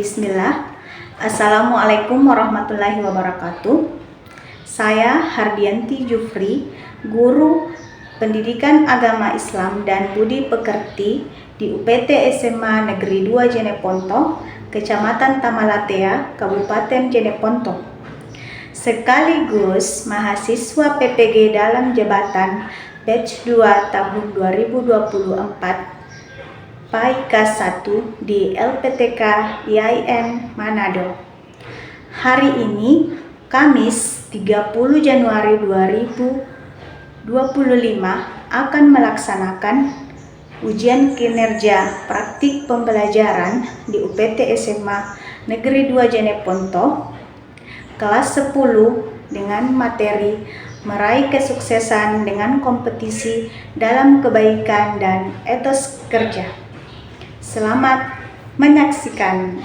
Bismillah. Assalamualaikum warahmatullahi wabarakatuh. Saya Hardianti Jufri, guru Pendidikan Agama Islam dan Budi Pekerti di UPT SMA Negeri 2 Jeneponto, Kecamatan Tamalatea, Kabupaten Jeneponto. Sekaligus mahasiswa PPG dalam jabatan batch 2 tahun 2024 PAIK 1 di LPTK IAIN Manado. Hari ini, Kamis 30 Januari 2025 akan melaksanakan ujian kinerja praktik pembelajaran di UPT SMA Negeri 2 Jeneponto kelas 10 dengan materi meraih kesuksesan dengan kompetisi dalam kebaikan dan etos kerja. Selamat menyaksikan.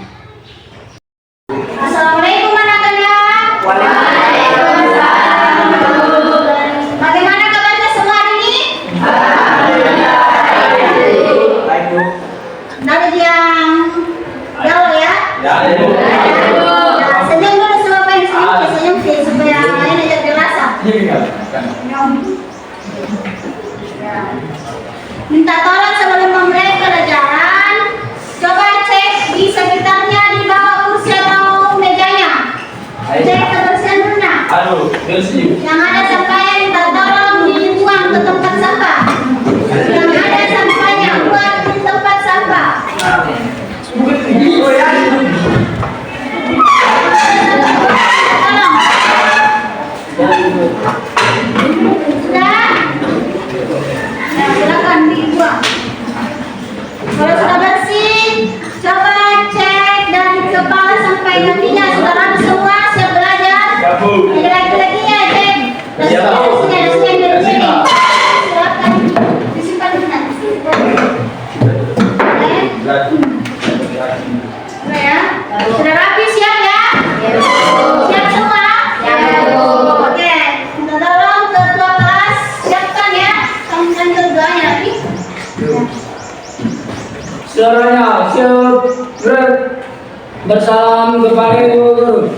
Assalamualaikum anak-anak. Waalaikumsalam. Bagaimana kabarnya semua hari ini? Baik, Bu. Dari yang galau ya? Ya, Ibu. Ya, senyum dulu semua Pak di sini, senyum sih supaya ini jadi rasa. Ya. Minta tolong sebelum memulai pelajaran, coba cek di sekitarnya di bawah kursi atau mejanya. Cek kebersihan dulu nah. Aduh, bersih. Yang ada sampahnya minta tolong dibuang ke tempat sampah. Yang ada sampahnya buang di tempat sampah. Tolong. Sudah? Nah, silakan dibuang. Kalau sudah bersih, coba cek dari kepala sampai kakinya. Sudah rapi semua, siap belajar. Ya, Bu. Ada lagi-laginya cek. Ya, Bu. Dasinya dari sini. Silakan disimpan dulu nanti. Sudah ya? Sudah rapi, siap ya? Siap semua? Oke, minta tolong ketua kelas siapkan ya. Sampaikan doanya nanti. Suaranya siap, bersalam kepada guru.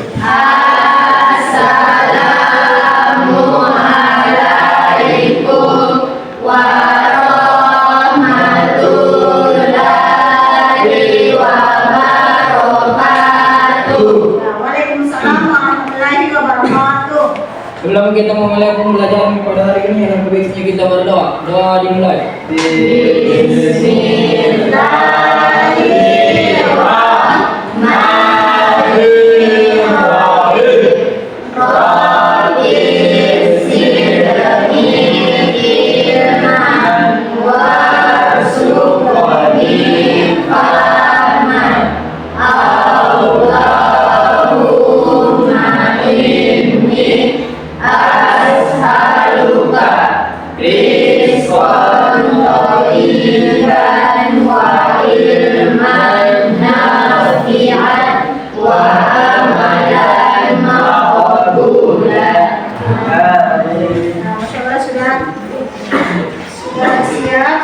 Assalamualaikum warahmatullahi wabarakatuh. Waalaikumsalam warahmatullahi wabarakatuh. Sebelum kita memulai pembelajaran pada hari ini, yang baiknya kita berdoa. Doa dimulai.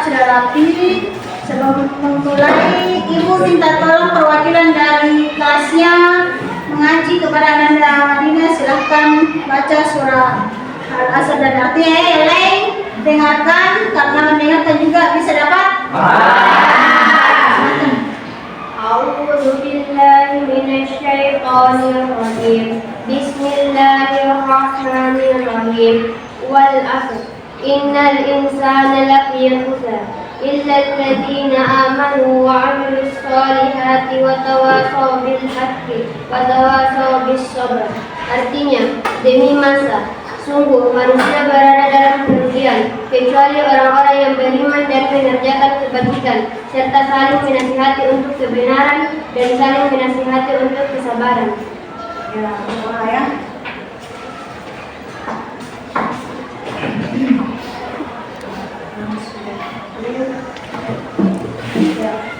Sudah rapi. Sebelum memulai, Ibu minta tolong perwakilan dari kelasnya mengaji kepada Ananda Madinah. Silahkan baca surah Al-Asr dan artinya ya, Leng. Dengarkan, karena mendengarkan juga bisa dapat. A'udzu billahi minasy syaithanir rajim. Bismillahirrahmanirrahim. Wal 'asr. Innal insana lafi khusr illa alladziina aamanu wa 'amilus shalihati wa tawashaw bil haqqi wa tawashaw bis sabr. Artinya, demi masa, sungguh manusia berada dalam kerugian kecuali orang-orang yang beriman dan mengerjakan kebajikan serta saling menasihati untuk kebenaran dan saling menasihati untuk kesabaran. Ya, ya.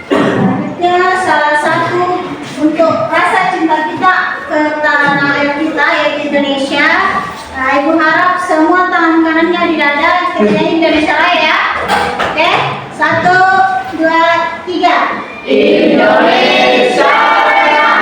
Selanjutnya salah satu untuk rasa cinta kita ke tanah air kita yaitu Indonesia. Nah, Ibu harap semua tangan kanannya di dada, kita Indonesia Raya ya. Oke, 1, 2, 3. Indonesia Raya.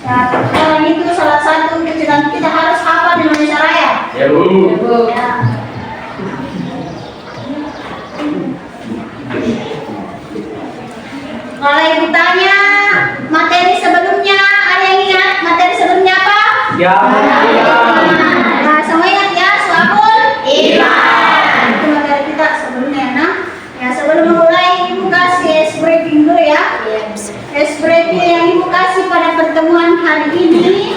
Ya, kebetulan itu salah satu kejutan kita harus hafal Indonesia Raya. Ya, Bu. Ya. Kalau ibu tanya materi sebelumnya, ada yang ingat materi sebelumnya apa? Ya. Nah, semua ingat ya, suapul iman. Itu materi kita sebelumnya. Nah, ya sebelum memulai ibu kasih es briefing dulu ya. Es briefing yang ibu kasih pada pertemuan hari ini,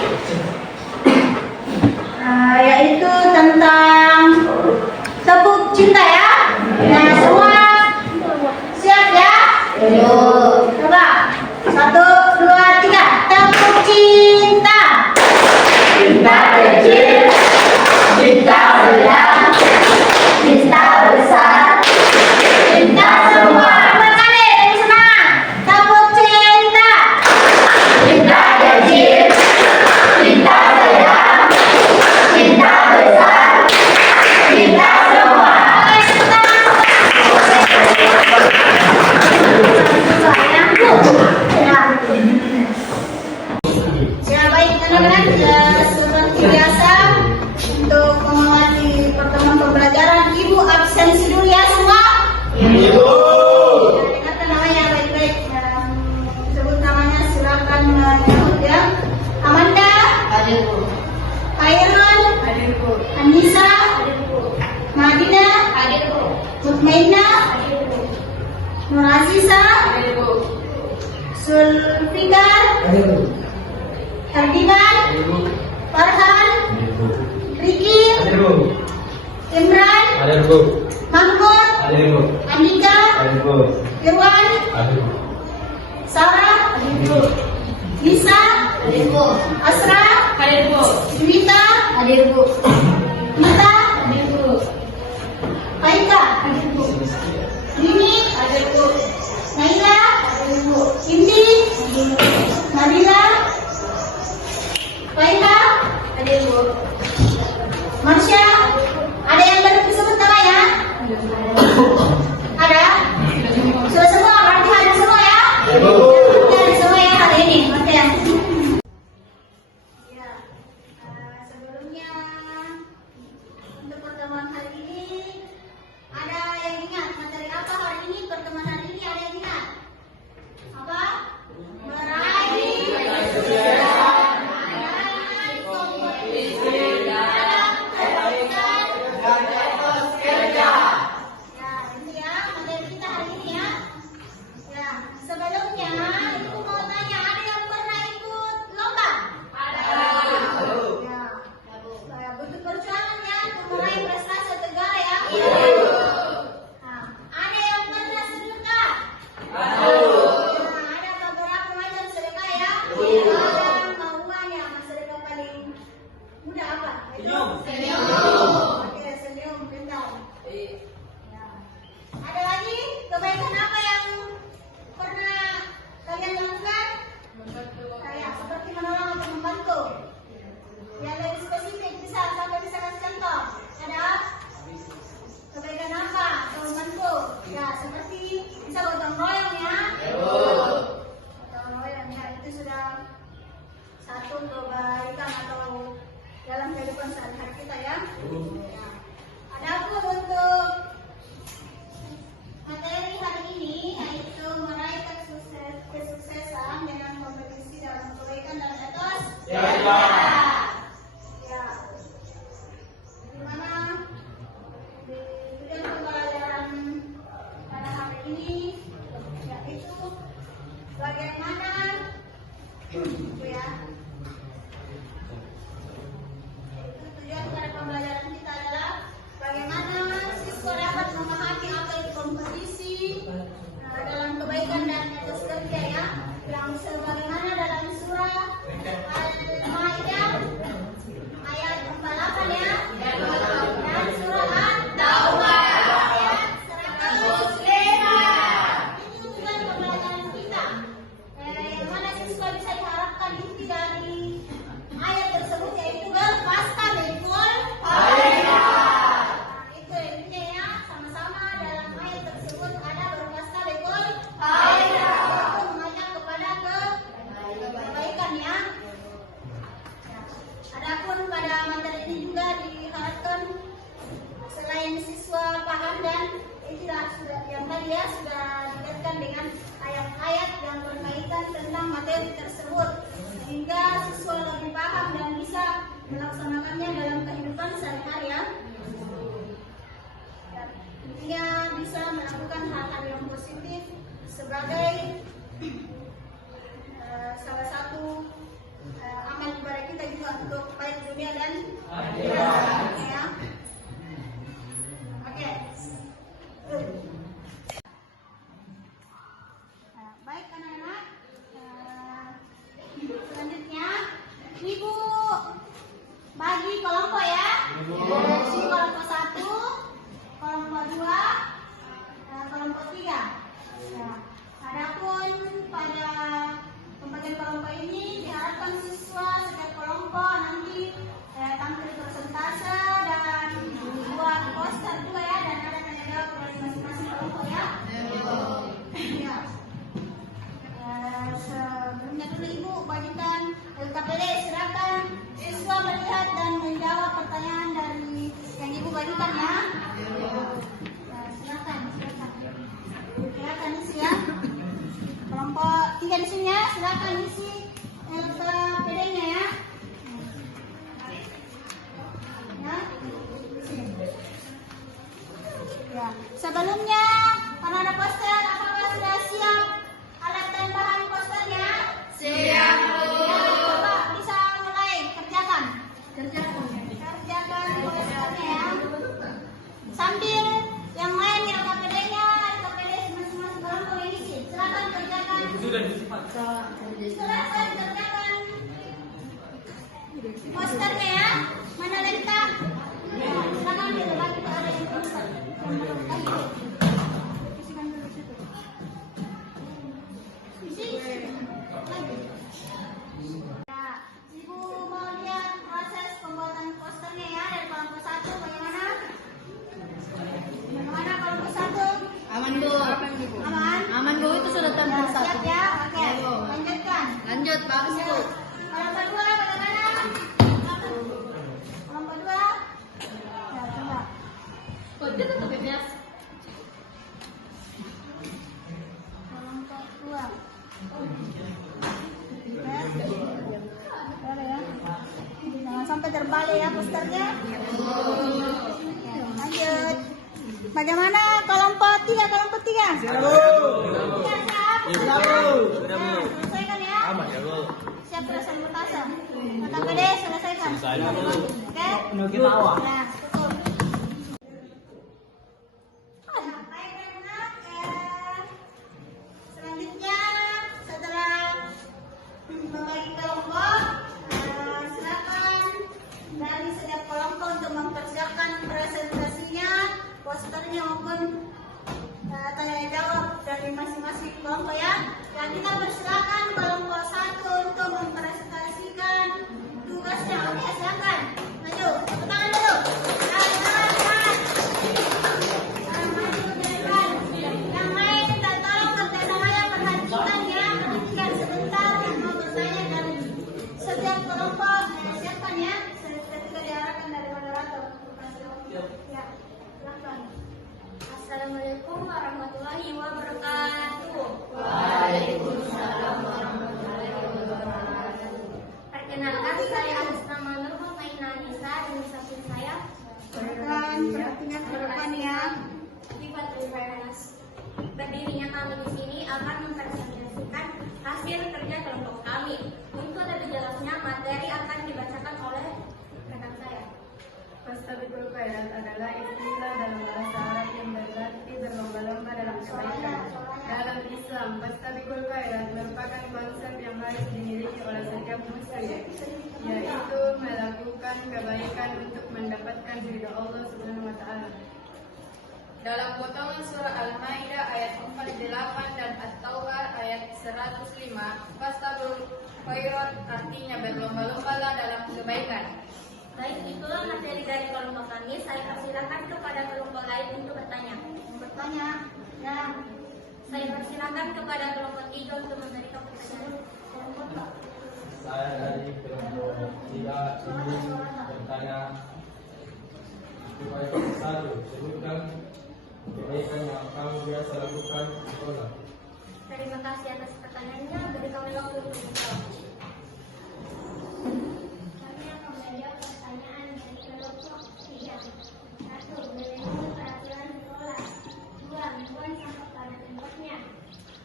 yaitu tentang tepuk cinta ya. Nah, semua siap ya? Coba 1, 2, 3 tepuk cinta. Cinta kecil, cinta sedang, cinta besar, cinta semua. Dua kali lebih semangat. Tepuk cinta. Cinta kecil, cinta sedang, cinta besar, cinta semua. Ya baik anak-anak, seperti biasa untuk memulai pertemuan pembelajaran ibu absensi dulu ya semua. Ibu. Dengarkan namanya baik-baik. Sebut namanya silakan menyebut ya. Amanda. Hadir Bu. Khairul. Hadir Bu. Anissa. Hadir Bu. Madina. Hadir Bu. Mutmainah. Hadir Bu. Nur Aziza. Hadir Bu. Sulfikar. Hadir Bu. Herdiman. Farhan. Riki. Hadir, Bu. Imran. Hadir, Bu. Mahmud. Hadir, Bu. Andika. Hadir, Bu. Irwan. Hadir, Bu. Sarah. Nisa. Asra. Juwita. Mita. Faika. Lini. Naila. Indi. Nabila. Faiha. Marsha. Ada yang baru disebut namanya? Ada? Sudah semua, berarti hadir semua ya? Hadir semua ya hari ini, oke ya? Ya, sebelumnya untuk pertemuan hari ini ada yang ingat materi apa hari ini? Pertemuan hari ini ada yang ingat? Apa? Meraih dari yang tadi ya sudah dikaitkan dengan ayat-ayat yang berkaitan tentang materi tersebut sehingga siswa lebih paham dan bisa melaksanakannya dalam kehidupan sehari-hari ya. Intinya bisa melakukan hal-hal yang positif sebagai salah satu amal ibadah kita juga untuk baik dunia dan akhirat ya. Oke. Baik anak-anak. Selanjutnya Ibu bagi kelompok ya. Ini kelompok 1, kelompok 2, kelompok 3. Nah, adapun pada pembagian kelompok ini diharapkan siswa setiap kelompok nanti tampil persentase dan buat poster juga ya, dan ada tanya jawab dari masing-masing kelompok ya. Ya. Sebelumnya dulu Ibu bagikan LKPD, silakan siswa melihat dan menjawab pertanyaan dari yang Ibu bagikan ya. Silakan. Silakan isi ya. Kelompok 3 di sini ya, silakan isi LKPD-nya ya. Ya. Sebelumnya karena ada poster, apakah sudah siap alat dan bahan posternya? Siap, Bu. Ya, coba bisa mulai kerjakan posternya ya. Sambil yang lain LKPD-nya, LKPD masing-masing kelompok ini sih. Silakan kerjakan. Silakan kerjakan posternya ya. Mana lengkap? Ya, silakan kita bagi ke ada yang poster. Isikan dulu situ. Isi. Lagi. Ya, Ibu mau lihat proses pembuatan posternya ya dari kelompok 1 bagaimana? Bagaimana kelompok 1? Aman Bu. Aman? Aman Bu, itu sudah tampil Siap satu. ya? Oke, lanjutkan. Lanjut, bagus Bu. Kelompok 2 bagaimana? Kelompok 2? Ya, coba. Kelompok 2. Ya. Jangan sampai terbalik ya posternya. Oke, lanjut. Bagaimana kelompok 3? Kelompok 3? Siap. Selesaikan ya. Siap presentase. KPD selesaikan. Oke. Kita awal. Ya, tutup. Baik, anak-anak. Selanjutnya setelah membagi kelompok, silakan dari setiap kelompok untuk mempersiapkan presentasinya, posternya maupun tanya jawab dari masing-masing kelompok ya. Dan kita persilakan kelompok 1 untuk mempresentasikan tugasnya. Oke, silakan. Maju, tepuk tangan dulu. Silakan. Maju ke depan. Yang lain minta tolong kerjasamanya perhatikan ya. Perhatikan sebentar yang mau bertanya dan setiap kelompok siapkan ya. Ketika diarahkan dari moderator. Ya, silakan. Assalamualaikum warahmatullahi wabarakatuh. Waalaikumsalam warahmatullahi wabarakatuh. Perkenalkan, saya atas nama Nur Husnaina Nisa dan samping saya Silakan perhatikan ke depan ya. Sifatul Fairnas. Berdirinya kami di sini akan mempresentasikan hasil kerja kelompok kami. Untuk lebih jelasnya, materi akan dibacakan oleh rekan saya. Fastabiqul khairat adalah istilah dalam bahasa Arab yang berarti berlomba-lomba dalam kebaikan. Dalam Islam, fastabiqul khairat merupakan konsep yang harus dimiliki oleh setiap muslim, yaitu melakukan kebaikan untuk mendapatkan ridha Allah Subhanahu wa taala. Dalam potongan surah Al-Maidah ayat 48 dan At-Taubah ayat 105, fastabiqul khairat artinya berlomba-lombalah dalam kebaikan. Baik, itulah materi dari kelompok kami. Saya persilakan kepada kelompok lain untuk bertanya. Bertanya. Ya. Saya persilakan kepada kelompok 3 untuk memberikan pertanyaan. Saya dari kelompok 3 ingin bertanya kepada kelompok 1. Sebutkan kebaikan yang kamu biasa lakukan di sekolah? Terima kasih atas pertanyaannya. Beri kami waktu untuk menjawab. Kami akan menjawab pertanyaan dari kelompok 3. 1. Memenuhi peraturan sekolah. 2. Membuang sampah pada tempatnya.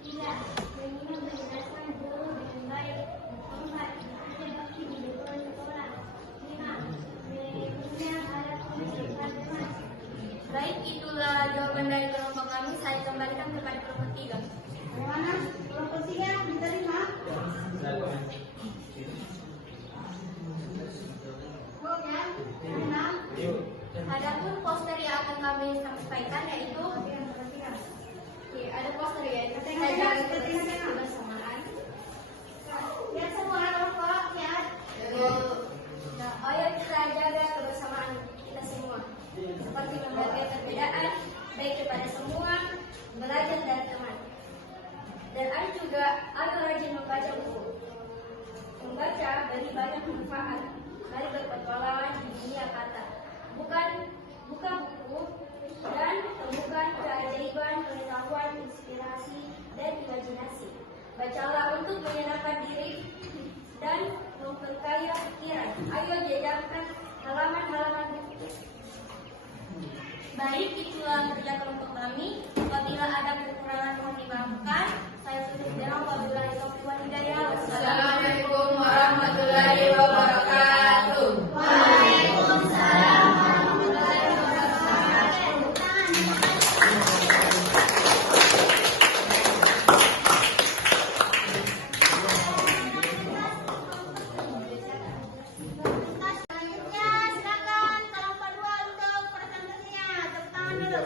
3. Menjelaskan guru dengan baik. 4. Ada bakti di lingkungan sekolah. 5. Menggunakan alat komunikasi teman. Baik, itulah jawaban dari kelompok kami. Saya kembalikan kepada kelompok 3. Bagaimana? Kelompok 3 diterima? Pokoknya, enam. Adapun poster yang akan kami sampaikan yaitu ada poster yaitu jaga kebersamaan. Ya semua kelompok ya. Ayo kita jaga kebersamaan kita semua. Seperti membagai perbedaan baik kepada semua, belajar dari teman. Dan ada juga agar rajin membaca buku. Membaca bagi banyak manfaat dari berpetualangan di dunia kata. Buka buku dan temukan keajaiban, pengetahuan, inspirasi, dan imajinasi. Bacalah untuk menyenangkan diri dan memperkaya pikiran. Ayo jajangkan halaman-halaman buku. Baik, itulah kerja kelompok kami. Apabila ada kekurangan mohon dimaafkan. Saya tutup dengan wabillahi taufiq wal hidayah. Assalamualaikum warahmatullahi wabarakatuh. Waalaikumsalam warahmatullahi wabarakatuh. Selanjutnya silakan kelompok 2 untuk presentasinya. Tepuk tangan dulu.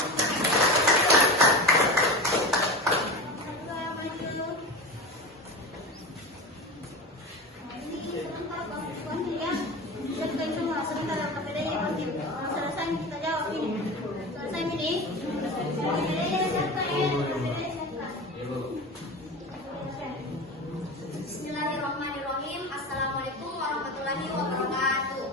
Bismillahirrahmanirrahim. Assalamualaikum warahmatullahi wabarakatuh.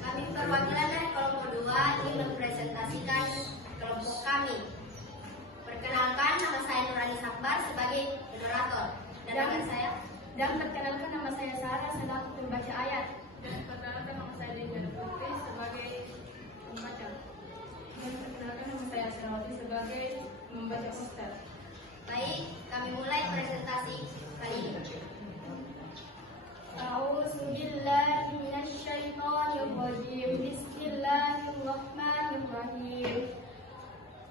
Kami perwakilan dari kelompok 2 ingin mempresentasikan kelompok kami. Perkenalkan, nama saya Nurani Sakbar sebagai moderator. Dan perkenalkan nama saya Sarah selaku pembaca ayat. Dan perkenalkan nama saya Linda Putri sebagai pembaca. Dan perkenalkan nama saya Asrawati sebagai membaca poster. Baik, kami mulai presentasi kali ini. A'udzu billahi minasyaitonir rajim. Bismillahirrahmanirrahim.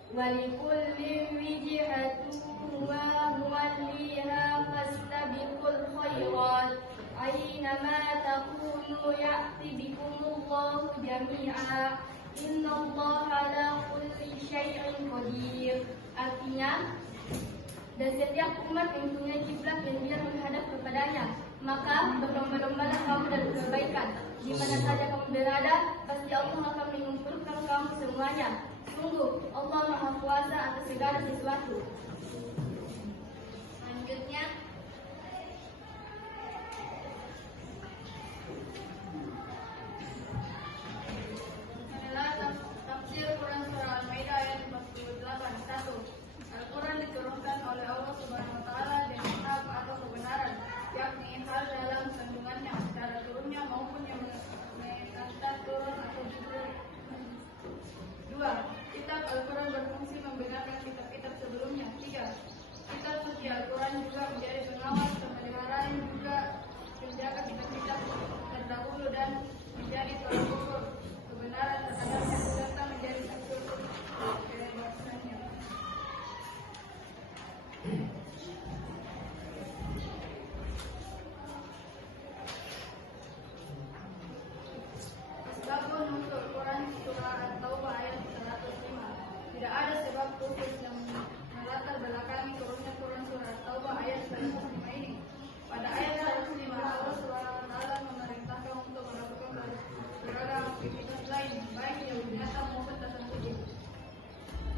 Walikullin wijhatun wa muwalliha fastabiqul khairat. Aynama takunu ya'ti bikumullahu jami'a. Innallaha ala kulli syai'in qadir. Artinya, dan setiap umat mempunyai kiblat yang dia menghadap kepadanya, maka berlomba-lombalah kamu dalam kebaikan. Di mana saja kamu berada, pasti Allah akan mengumpulkan kamu semuanya. Sungguh, Allah Maha Kuasa atas segala sesuatu. Selanjutnya, Inilah tafsir Quran Surah Al-Maidah ayat 48. 1. Al-Quran diturunkan oleh Allah Subhanahu wa Ta'ala dengan hak atau kebenaran, yakni hal dalam kandungannya, cara turunnya maupun yang mengantar turun atau judul. 2. Kitab Al-Quran berfungsi membenarkan kitab-kitab sebelumnya. 3. Kitab suci Al-Quran juga menjadi pengawas, pemeliharaan, juga menjaga kitab-kitab terdahulu dan menjadi tolak ukur kebenaran terhadapnya serta menjadi ukur kebebasannya. Asbabun nuzul Quran surah At-Taubah ayat 105. Tidak ada sebab khusus yang melatar belakangi turunnya Quran surah At-Taubah ayat 105 ini. Pada ayat 105 Allah SWT memerintahkan untuk melakukan beragam aktivitas lain, baik yang nyata maupun tak sengaja.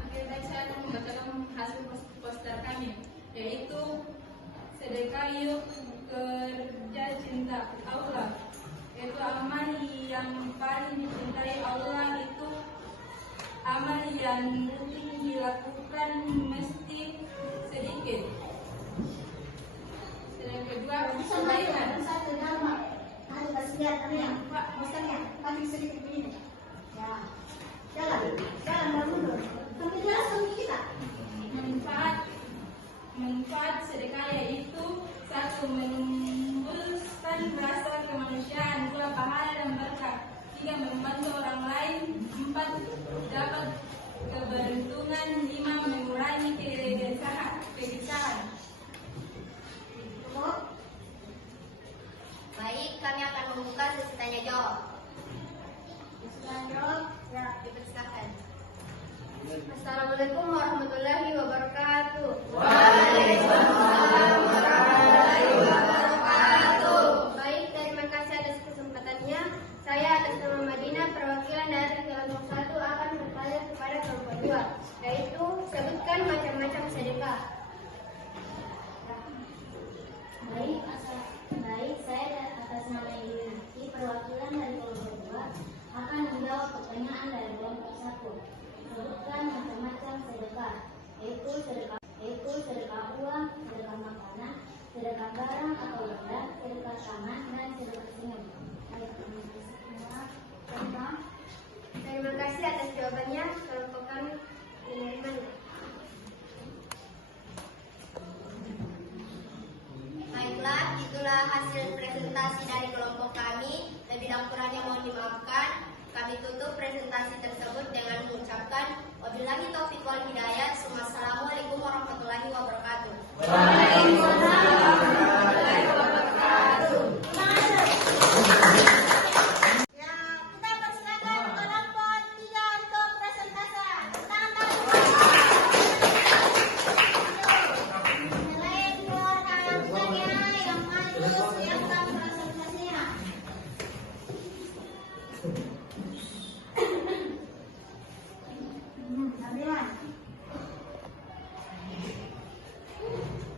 Akhirnya saya akan membacakan hasil poster kami, yaitu sedekah yuk kerja cinta aula, yaitu amal yang paling dicintai Allah itu amal yang mungkin dilakukan mesti sedikit. Yang kedua, kebaikan. Kasih lihat yang misalnya paling sedikit ini. Ya, jalan dulu. Tapi jelas bagi kita. Manfaat sedekah yaitu 1. Menimbulkan rasa kemanusiaan, 2. Pahala dan berkah, 3. Membantu orang lain, 4. Dapat keberuntungan, 5. Mengurangi kegelisahan. Baik, kami akan membuka sesi tanya jawab. Ya. Dipersilakan. Assalamualaikum warahmatullahi wabarakatuh. Waalaikumsalam warahmatullahi wabarakatuh. Baik, terima kasih atas kesempatannya. Saya atas nama Madinah, perwakilan dari kelompok 1 akan bertanya kepada kelompok 2, yaitu sebutkan macam-macam sedekah. Baik, saya atas nama Ibu Nanti, perwakilan dari kelompok 2 akan menjawab pertanyaan dari kelompok 1. Sebutkan macam-macam sedekah, yaitu sedekah uang, sedekah makanan, sedekah barang atau benda, sedekah tangan, dan sedekah senyum. Baik, terima kasih semua. Terima kasih atas jawabannya. Kelompok kami menerimanya. Baiklah, itulah hasil presentasi dari kelompok kami. Lebih dan kurangnya mohon dimaafkan. Kami tutup presentasi tersebut dengan mengucapkan wabillahi taufiq wal hidayah. Wassalamualaikum warahmatullahi wabarakatuh. Waalaikumsalam warahmatullahi wabarakatuh. Ya, kita persilakan kelompok 3 untuk presentasi. Selain keluarkan yang maju, siapkan presentasinya.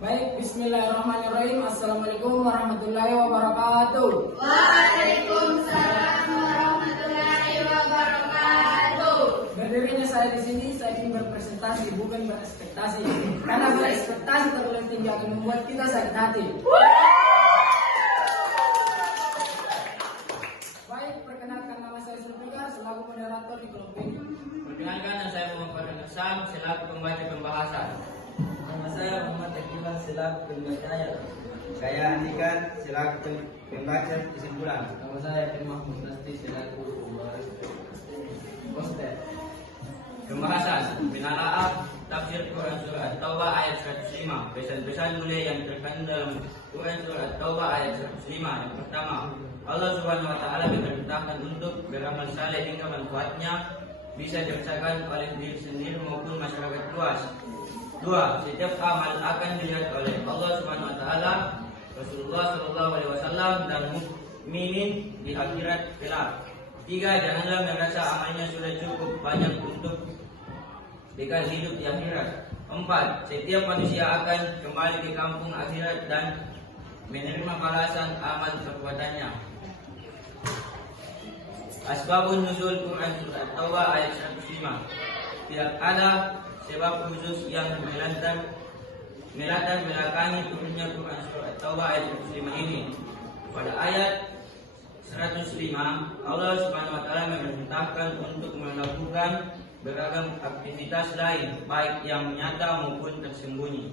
Baik, bismillahirrahmanirrahim. Assalamualaikum warahmatullahi wabarakatuh. Waalaikumsalam warahmatullahi wabarakatuh. Berdirinya saya di sini, saya ingin berpresentasi, bukan berekspektasi. Karena berekspektasi terlalu tinggi akan membuat kita sakit hati. Baik, perkenalkan nama saya Sulfikar selaku moderator di kelompok ini. Perkenalkan, saya Muhammad Farhan Hasan selaku pembaca pembahasan. Nama saya Muhammad Akiban selaku pembaca ayat. Saya Andikan selaku pembaca kesimpulan. Nama saya Firman Mahmud Nasti selaku poster. Pembahasan penalaah tafsir Quran surah At-Taubah ayat 105. Pesan-pesan mulia yang terkandung dalam Quran surah At-Taubah ayat 105. Yang pertama, Allah Subhanahu wa taala memerintahkan untuk beramal saleh hingga manfaatnya bisa dirasakan oleh diri sendiri maupun masyarakat luas. 2. Setiap amal akan dilihat oleh Allah Subhanahu wa taala, Rasulullah sallallahu alaihi wasallam dan mukminin di akhirat kelak. 3. Janganlah merasa amalnya sudah cukup banyak untuk bekal hidup di akhirat. 4. Setiap manusia akan kembali ke kampung akhirat dan menerima balasan amal perbuatannya. Asbabun nuzul Quran surah At-Taubah ayat 105. Tidak ada sebab khusus yang melatar belakangi turunnya Quran surah At-Taubah ayat 105 ini. Pada ayat 105, Allah Subhanahu wa taala memerintahkan untuk melakukan beragam aktivitas lain, baik yang nyata maupun tersembunyi.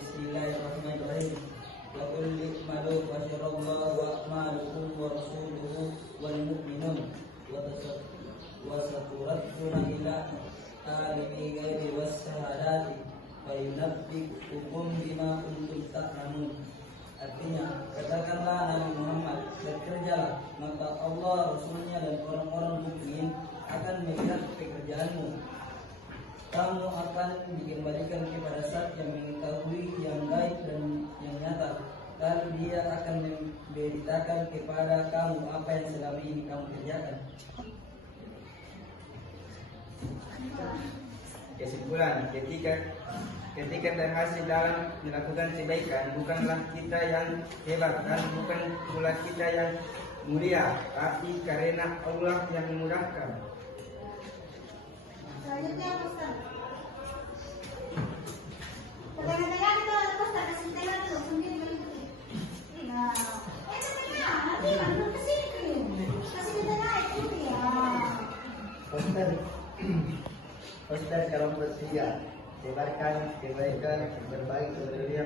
Bismillahirrahmanirrahim. Wa qul i'malu fa syarallahu wa a'malukum wa rasuluhu wal mu'minun wa saturadduna ila alimi ghaibi was syahadati fa yunabbi'ukum bima kuntum ta'lamun. Artinya, katakanlah Nabi Muhammad, bekerjalah, maka Allah, Rasulnya dan orang-orang mukmin akan melihat pekerjaanmu. Kamu akan dikembalikan kepada Zat yang mengetahui yang baik dan yang nyata. Lalu Dia akan memberitakan kepada kamu apa yang selama ini kamu kerjakan. Kesimpulan, ketika berhasil dalam melakukan kebaikan, bukanlah kita yang hebat dan bukan pula kita yang mulia, tapi karena Allah yang memudahkan. Selanjutnya Ustaz. Tengah-tengah itu Ustaz kasih tengah dulu sendiri mengikuti. Nah, tengah, nanti langsung ke sini. Kasih di tengah itu ya. Ustaz kalau bersedia sebarkan kebaikan berbaik kepada dia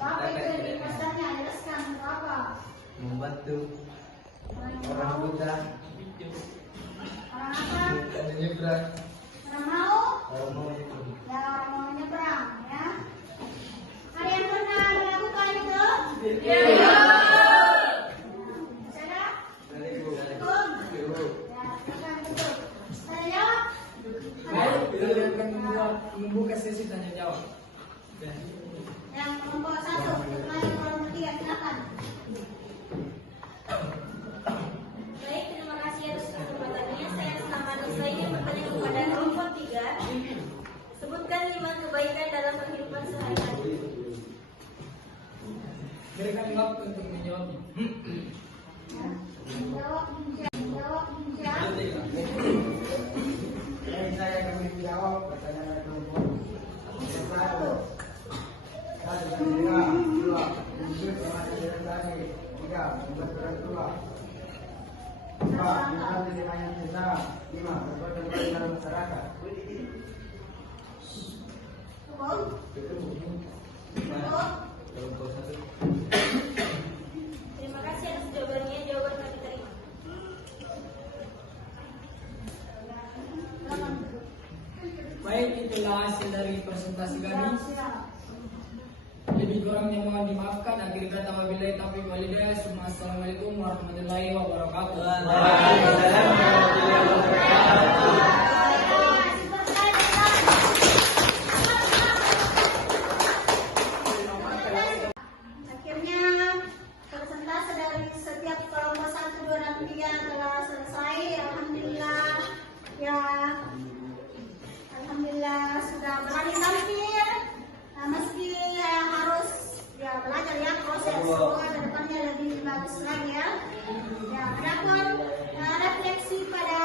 Apa itu di Ustaznya jelaskan apa? membantu orang buta, Orang apa? menyeberang, Orang mau? orang mau itu. Ya, orang mau menyeberang ya. Ada yang pernah melakukan itu? Iya. Saya? Ibu, Betul? ibu, Ya, silakan betul. Saya? Baik, kita akan membuka sesi tanya jawab. Yang kelompok 1, setelah yang kelompok 3, silakan. Baik, terima kasih atas kesempatannya. Saya Muhammad Nusaini bertanya kepada kelompok 3. Sebutkan 5 kebaikan dalam kehidupan sehari-hari. Berikan waktu untuk menjawabnya. Jawab, jawab. saya akan menjawab pertanyaan kelompok satu. Satu, dua, wujud kepada diri sendiri. Tiga, membuat orang tua. Empat, membantu dengan yang sesama. Lima, berbuat yang baik dalam masyarakat. Betul? Betul? Kelompok satu. Terima kasih atas jawabannya. Jawaban kami terima. Baik, itulah hasil dari presentasi kami. Siap. Lebih kurangnya mohon dimaafkan. Akhir kata wabillahi taufiq wal hidayah. Assalamualaikum warahmatullahi wabarakatuh. Akhirnya persentase dari setiap kelompok 1, 2, dan 3 telah selesai. Alhamdulillah. Ya, alhamdulillah sudah berani tampil. Nah, meski harus ya belajar ya proses. Semoga ke depannya lebih bagus lagi ya. Ya, adapun refleksi pada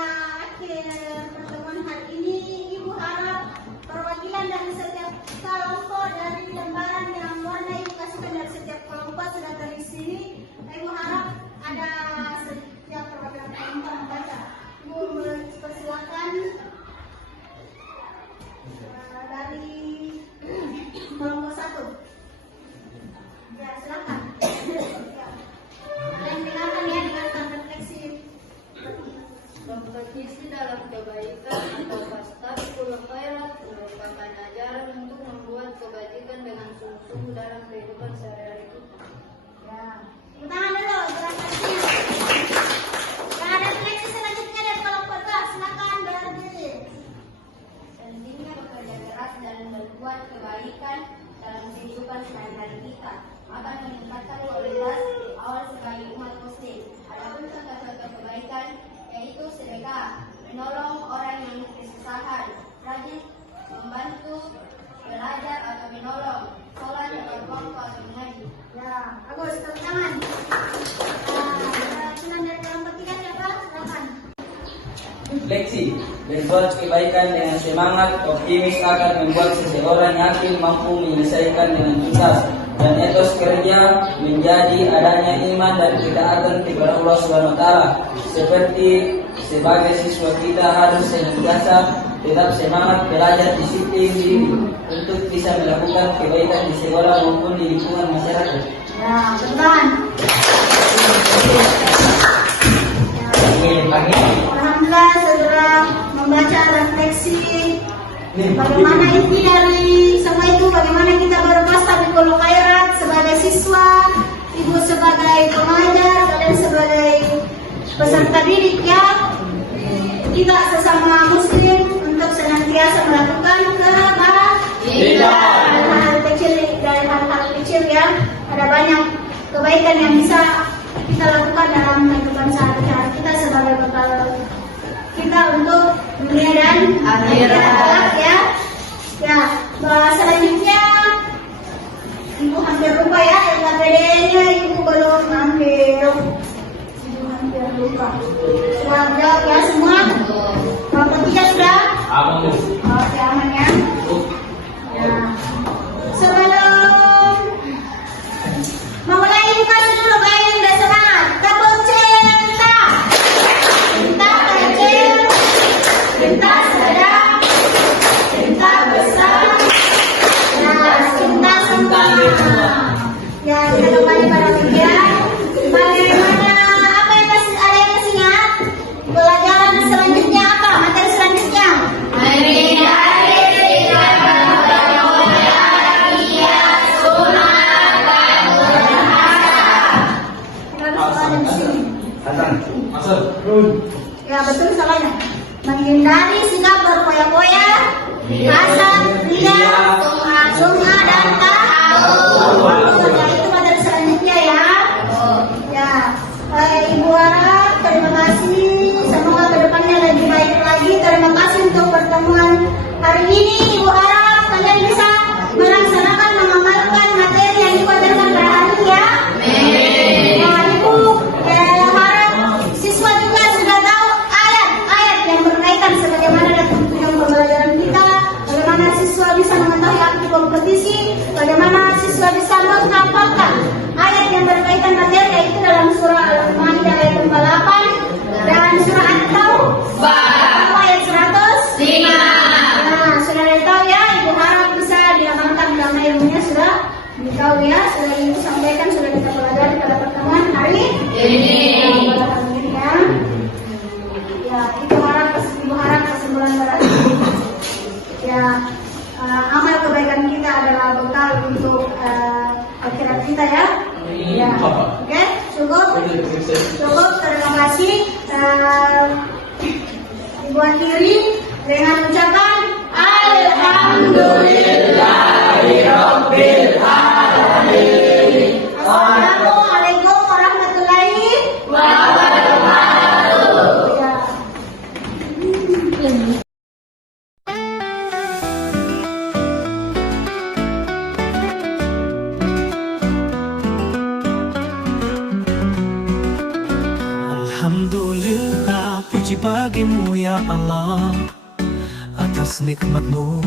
akhir pertemuan hari ini, Ibu harap perwakilan dari setiap kelompok dari lembaran yang warna Ibu kasihkan dari setiap kelompok sudah terisi. Ibu harap ada setiap perwakilan kelompok membaca. Ibu persilakan dari kelompok 1. Ya, silakan. Ya. Ada yang dengarkan ya, dengarkan refleksi. Kompetisi dalam kebaikan atau fastabiqul khairat merupakan ajaran untuk membuat kebajikan dengan sungguh-sungguh dalam kehidupan sehari-hari kita. Ya. Tepuk tangan dulu, refleksi. Dan ada refleksi selanjutnya dari kelompok 2. Silakan Dardi. Pentingnya bekerja keras dan berbuat kebaikan dalam kehidupan sehari-hari kita akan meningkatkan kualitas awal sebagai umat muslim. Adapun contoh-contoh kebaikan yaitu sedekah, menolong orang yang kesusahan, rajin membantu, belajar atau menolong, sholat tepat waktu atau mengaji. Ya, bagus, tepuk tangan. Perwakilan dari kelompok 3 siapa? Silakan. Refleksi, berbuat kebaikan dengan semangat, optimis akan membuat seseorang yakin mampu menyelesaikan dengan tuntas dan etos kerja menjadi adanya iman dan ketaatan kepada Allah SWT. Seperti sebagai siswa kita harus senantiasa tetap semangat belajar disiplin diri untuk bisa melakukan kebaikan di sekolah maupun di lingkungan masyarakat. Ya, betul. Alhamdulillah segera membaca refleksi bagaimana inti dari semua itu, bagaimana kita berfastabiqul khairat sebagai siswa, Ibu sebagai pengajar, kalian sebagai peserta didik ya. Kita sesama muslim untuk senantiasa melakukan kebaikan dari hal-hal kecil ya. Ada banyak kebaikan yang bisa kita lakukan dalam kehidupan sehari-hari kita sebagai bekal kita untuk dunia dan akhirat ya. Ya, selanjutnya Ibu hampir lupa ya, yang KPD-nya Ibu belum hampir lupa. Sudah jawab ya semua? Nomor 3 sudah? Oke, aman ya. Ya. Sebelum memulai edukasi dulu, kalian udah semangat. Tepuk cinta. Cinta kecil, cinta sedang, cinta besar, nah cinta semua. Ya, kita kembali pada pikiran. Bagaimana, apa yang ada yang masih ingat? Pelajaran selanjutnya apa? Materi selanjutnya? Ya betul salahnya. Menghindari sikap berpoya-poya, kasar, ria, sungah dan takut. Ya itu materi selanjutnya ya. Ya, Ibu harap terima kasih. Semoga kedepannya lebih baik lagi. Terima kasih untuk pertemuan hari ini. Ibu harap kalian bisa melaksanakan mengamalkan materi yang diajarkan pada hari ini ya. Ya, Ibu harap siswa juga sudah tahu ayat-ayat yang berkaitan sebagaimana dalam tujuan pembelajaran kita. Bagaimana siswa bisa mengetahui arti kompetisi, bagaimana siswa bisa menghafalkan ayat yang berkaitan materi yaitu dalam surah Al-Maidah ayat 48 dan surah At-Taubah ayat 105. Nah, sudah tahu ya, Ibu harap bisa diamalkan karena ilmunya sudah ditahu ya, sudah Ibu sampaikan, sudah kita pelajari pada pertemuan hari ini. Ya, ya itu Ibu harap kesimpulan berarti ya amal kebaikan kita adalah bekal untuk akhirat kita ya. Ya, oke, cukup. Terima kasih. Ibu akhiri dengan ucapan Alhamdulillahirabbil alamin. Assalamualaikum warahmatullahi wabarakatuh. Ya. Alhamdulillah, puji bagimu ya Allah, atas nikmatmu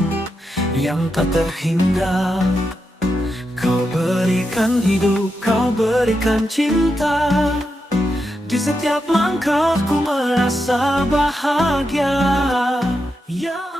yang tak terhingga. Kau berikan hidup, kau berikan cinta. Di setiap langkahku merasa bahagia. Ya